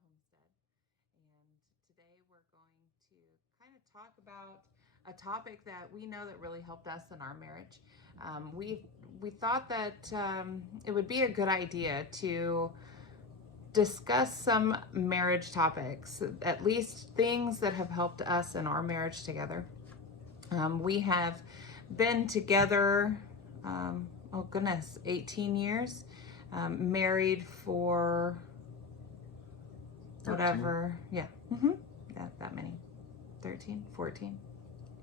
and today we're going to kind of talk about a topic that we know that really helped us in our marriage. We thought that it would be a good idea to discuss some marriage topics, at least things that have helped us in our marriage together. We have been together, oh goodness, 18 years, married for 13. whatever, yeah, that many, 13, 14.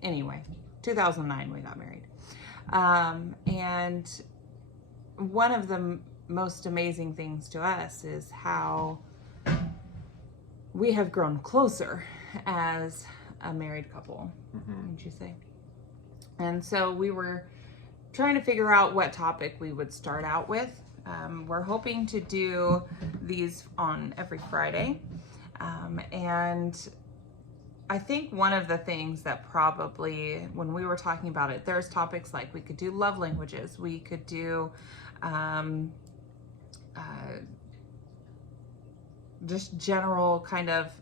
Anyway, 2009 we got married. And one of the most amazing things to us is how we have grown closer as a married couple, wouldn't you say? And so we were trying to figure out what topic we would start out with. We're hoping to do these on every Friday. And I think one of the things that probably, when we were talking about it, there's topics like we could do love languages, we could do just general kind of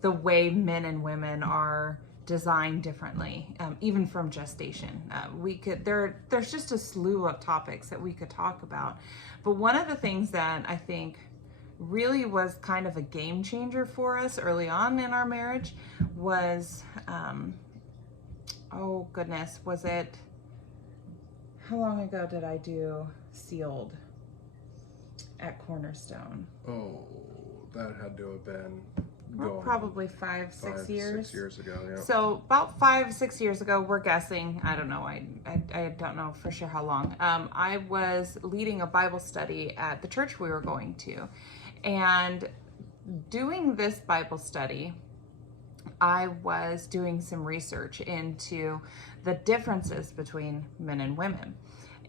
the way men and women are designed differently, even from gestation. There's just a slew of topics that we could talk about. But one of the things that I think really was kind of a game changer for us early on in our marriage was, oh goodness, was it, how long ago did I do Sealed at Cornerstone? Oh, that had to have been probably 6 years. 6 years ago, yeah. So about 5-6 years ago, we're guessing. I don't know. I don't know for sure how long. I was leading a Bible study at the church we were going to, and doing this Bible study, I was doing some research into the differences between men and women.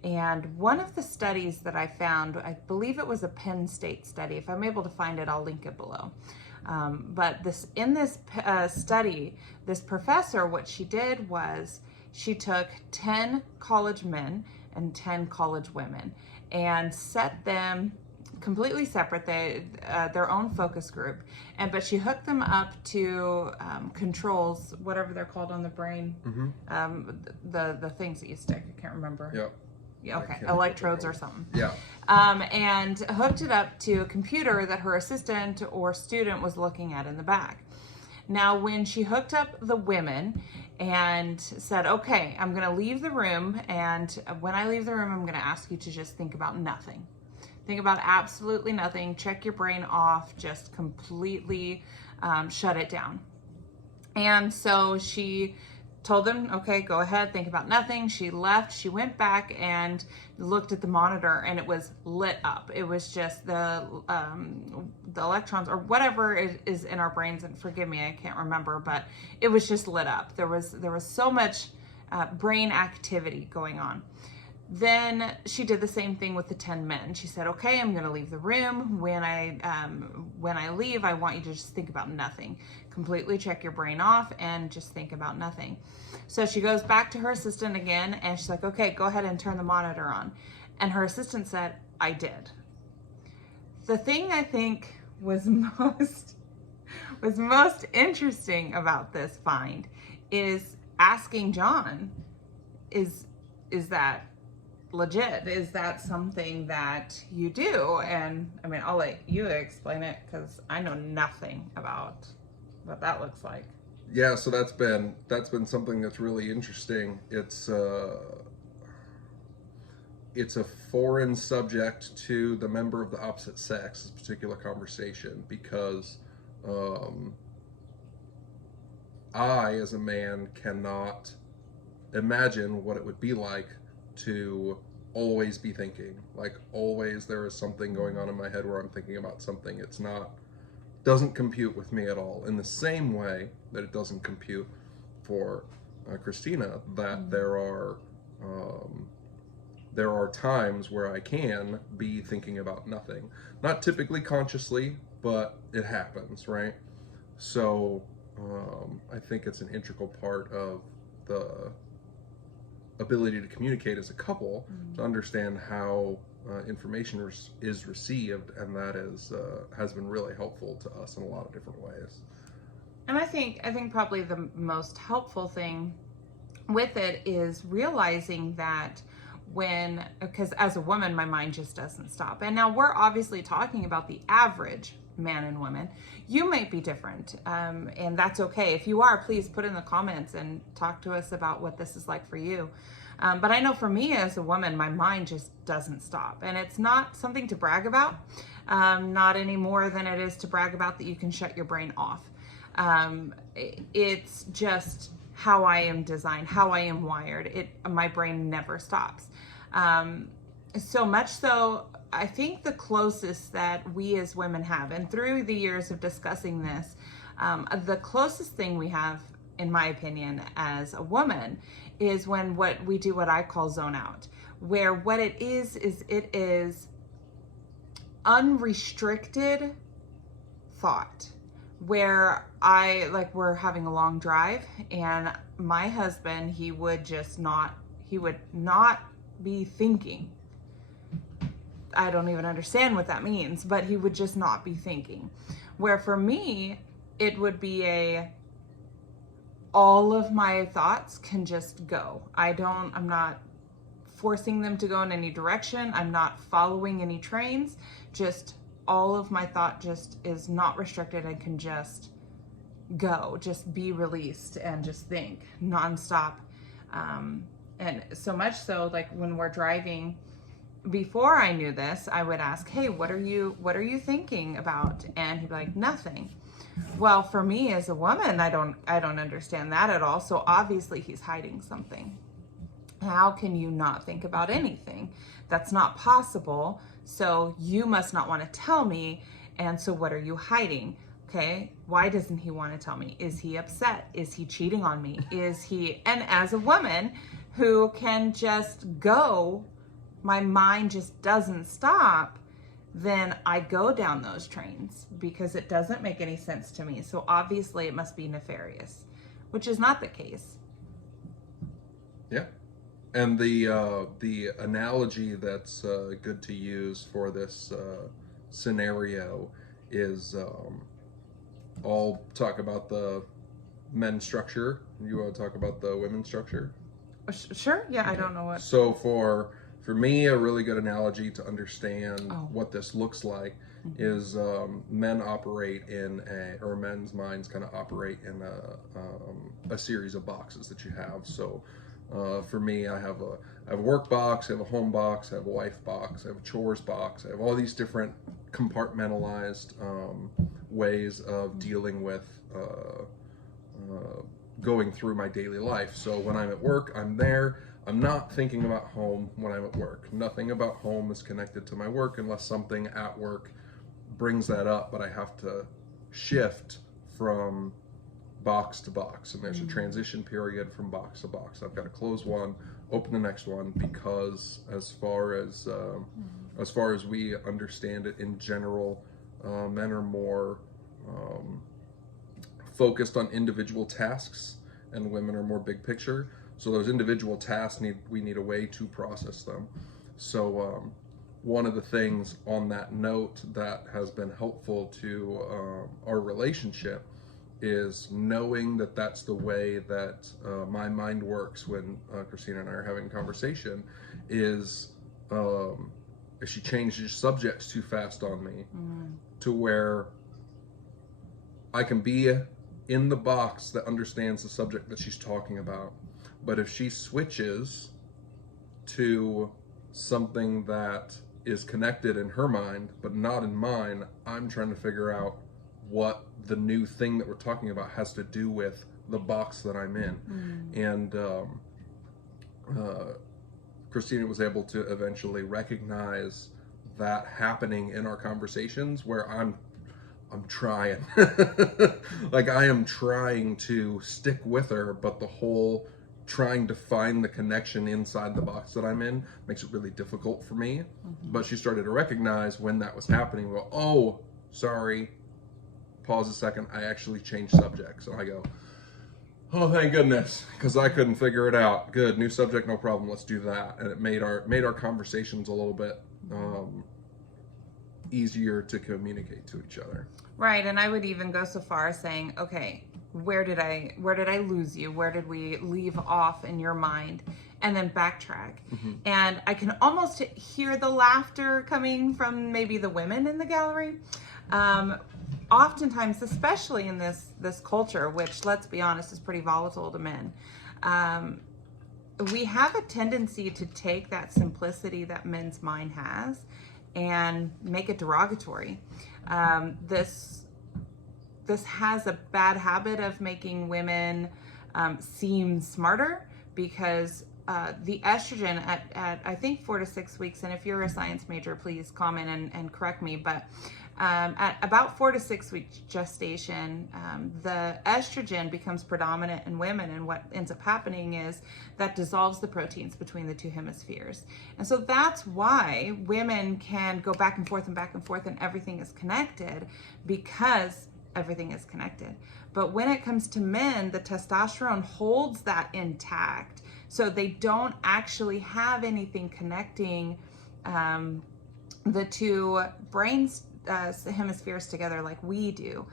And one of the studies that I found, I believe it was a Penn State study. If I'm able to find it, I'll link it below. But in this study, this professor, what she did was she took 10 college men and 10 college women and set them completely separate, their own focus group, but she hooked them up to controls, whatever they're called on the brain, the things that you stick. I can't remember. Yep. Yeah, okay, electrodes or something. Yeah. And hooked it up to a computer that her assistant or student was looking at in the back. Now, when she hooked up the women and said, okay, I'm going to leave the room, and when I leave the room, I'm going to ask you to just think about nothing. Think about absolutely nothing. Check your brain off. Just completely shut it down. And so she told them, okay, go ahead, think about nothing. She left. She went back and looked at the monitor, and it was lit up. It was just the electrons or whatever is in our brains. And forgive me, I can't remember, but it was just lit up. There was so much brain activity going on. Then she did the same thing with the 10 men. She said, okay, I'm going to leave the room. When I leave, I want you to just think about nothing. Completely check your brain off and just think about nothing. So she goes back to her assistant again, and she's like, okay, go ahead and turn the monitor on. And her assistant said, I did. The thing I think was most interesting about this find is asking Jon, is that legit? Is that something that you do? And I mean, I'll let you explain it because I know nothing about what that looks like. Yeah, so that's been something that's really interesting. It's a foreign subject to the member of the opposite sex, this particular conversation, because I, as a man, cannot imagine what it would be like to always be thinking. Like, always there is something going on in my head where I'm thinking about something. Doesn't compute with me at all. In the same way that it doesn't compute for Christina, that there are times where I can be thinking about nothing. Not typically consciously, but it happens, right? So I think it's an integral part of the ability to communicate as a couple, to understand how information is received, and that is has been really helpful to us in a lot of different ways. And I think probably the most helpful thing with it is realizing that because as a woman, my mind just doesn't stop. And now we're obviously talking about the average man and woman. You might be different, and that's okay. If you are, please put in the comments and talk to us about what this is like for you. But I know for me as a woman, my mind just doesn't stop. And it's not something to brag about, not any more than it is to brag about that you can shut your brain off. It's just how I am designed, how I am wired. My brain never stops. So much so, I think the closest that we as women have, and through the years of discussing this, the closest thing we have, in my opinion, as a woman, is when we do what I call zone out, where what it is it is unrestricted thought. Where we're having a long drive, and my husband, he would not be thinking. I don't even understand what that means, but he would just not be thinking. Where for me, it would be all of my thoughts can just go. I'm not forcing them to go in any direction. I'm not following any trains. Just all of my thought just is not restricted and can just go, just be released and just think nonstop. And so much so, like when we're driving, before I knew this, I would ask, hey, what are you thinking about? And he'd be like, nothing. Well, for me as a woman, I don't understand that at all. So obviously he's hiding something. How can you not think about anything? That's not possible. So you must not want to tell me. And so what are you hiding? Okay. Why doesn't he want to tell me? Is he upset? Is he cheating on me? And as a woman who can just go, my mind just doesn't stop, then I go down those trains because it doesn't make any sense to me. So obviously it must be nefarious, which is not the case. Yeah. And the analogy that's good to use for this scenario is I'll talk about the men's structure. You want to talk about the women's structure? Sure. Yeah, okay. I don't know what. So for me, a really good analogy to understand what this looks like is men operate or men's minds kind of operate in a series of boxes that you have. So for me, I have a work box, I have a home box, I have a wife box, I have a chores box, I have all these different compartmentalized ways of dealing with going through my daily life. So when I'm at work, I'm there. I'm not thinking about home when I'm at work. Nothing about home is connected to my work unless something at work brings that up, but I have to shift from box to box, and there's a transition period from box to box. I've got to close one, open the next one, because as far as we understand it in general, men are more focused on individual tasks, and women are more big picture. So those individual tasks we need a way to process them. So one of the things on that note that has been helpful to our relationship is knowing that that's the way that my mind works when Christina and I are having a conversation, is if she changes subjects too fast on me, to where I can be in the box that understands the subject that she's talking about. But if she switches to something that is connected in her mind, but not in mine, I'm trying to figure out what the new thing that we're talking about has to do with the box that I'm in. And Christina was able to eventually recognize that happening in our conversations, where I'm trying, like I am trying to stick with her, but the whole trying to find the connection inside the box that I'm in makes it really difficult for me. But she started to recognize when that was happening. Well, oh, sorry, pause a second, I actually changed subjects. And I go, oh, thank goodness, because I couldn't figure it out. Good, new subject, no problem, let's do that. And it made our conversations a little bit easier to communicate to each other. Right, and I would even go so far as saying, okay, where did I lose you? Where did we leave off in your mind? And then backtrack. And I can almost hear the laughter coming from maybe the women in the gallery. Oftentimes, especially in this culture, which, let's be honest, is pretty volatile to men, we have a tendency to take that simplicity that men's mind has and make it derogatory. This has a bad habit of making women seem smarter, because the estrogen at I think 4 to 6 weeks, and if you're a science major, please comment and correct me, but at about 4 to 6 weeks gestation, the estrogen becomes predominant in women, and what ends up happening is that dissolves the proteins between the two hemispheres. And so that's why women can go back and forth and everything is connected, because everything is connected. But when it comes to men, the testosterone holds that intact, so they don't actually have anything connecting the two brains hemispheres together like we do.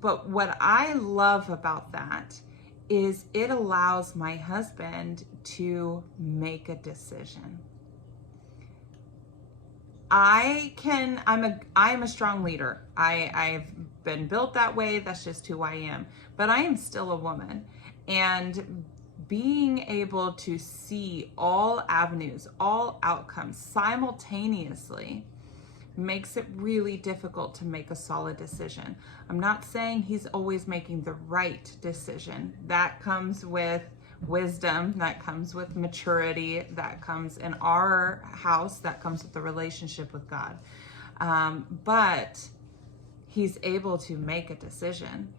But what I love about that is it allows my husband to make a decision. I'm a strong leader. I've been built that way. That's just who I am. But I am still a woman, and being able to see all avenues, all outcomes simultaneously makes it really difficult to make a solid decision. I'm not saying he's always making the right decision. That comes with wisdom, that comes with maturity, that comes in our house, that comes with the relationship with God. But he's able to make a decision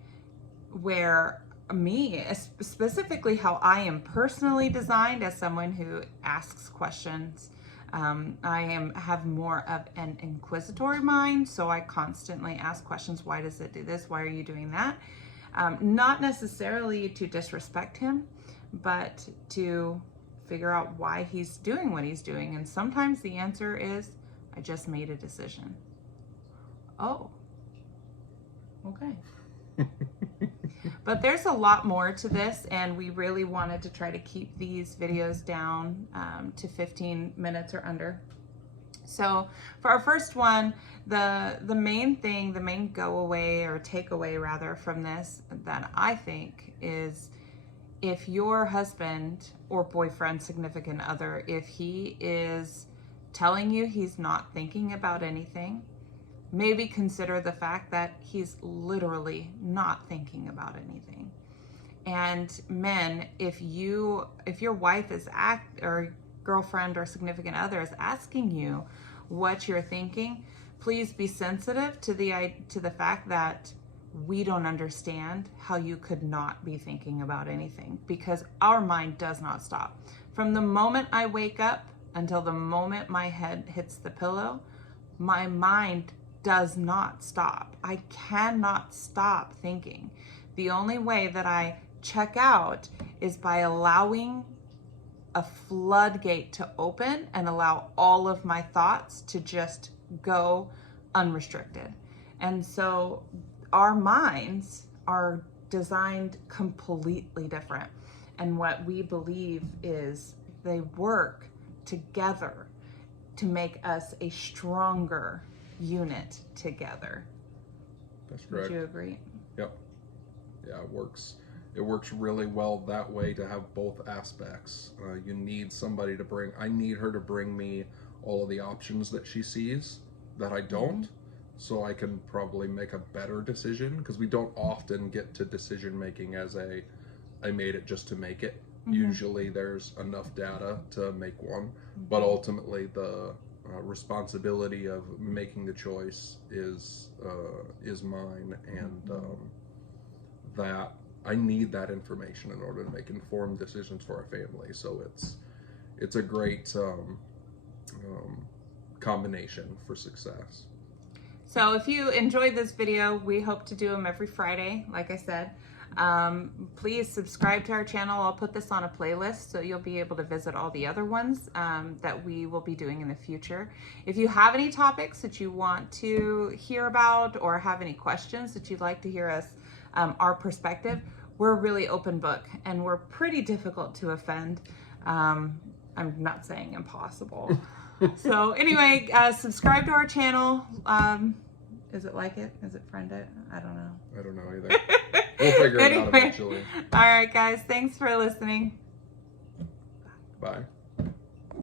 where me, specifically how I am personally designed as someone who asks questions. I have more of an inquisitory mind, so I constantly ask questions. Why does it do this? Why are you doing that? Not necessarily to disrespect him, but to figure out why he's doing what he's doing. And sometimes the answer is, I just made a decision. Oh, okay. But there's a lot more to this, and we really wanted to try to keep these videos down to 15 minutes or under. So for our first one, the main thing, the main takeaway rather from this that I think is, if your husband or boyfriend, significant other, if he is telling you he's not thinking about anything, maybe consider the fact that he's literally not thinking about anything. And men, if your wife is or girlfriend or significant other is asking you what you're thinking, please be sensitive to the fact that we don't understand how you could not be thinking about anything, because our mind does not stop. From the moment I wake up until the moment my head hits the pillow, my mind does not stop. I cannot stop thinking. The only way that I check out is by allowing a floodgate to open and allow all of my thoughts to just go unrestricted. And so our minds are designed completely different. And what we believe is they work together to make us a stronger unit together. That's correct. Would you agree? Yep. Yeah, it works. It works really well that way, to have both aspects. You need somebody to bring. I need her to bring me all of the options that she sees that I don't, so I can probably make a better decision, because we don't often get to decision making as I made it just to make it. Usually there's enough data to make one, but ultimately the responsibility of making the choice is mine, and that I need that information in order to make informed decisions for our family. So it's a great combination for success. So if you enjoyed this video, we hope to do them every Friday, like I said. Please subscribe to our channel. I'll put this on a playlist so you'll be able to visit all the other ones that we will be doing in the future. If you have any topics that you want to hear about or have any questions that you'd like to hear us, our perspective, we're a really open book and we're pretty difficult to offend. I'm not saying impossible. So anyway, subscribe to our channel. Is it like it? Is it friend it? I don't know. I don't know either. We'll figure it out eventually. All right, guys. Thanks for listening. Bye.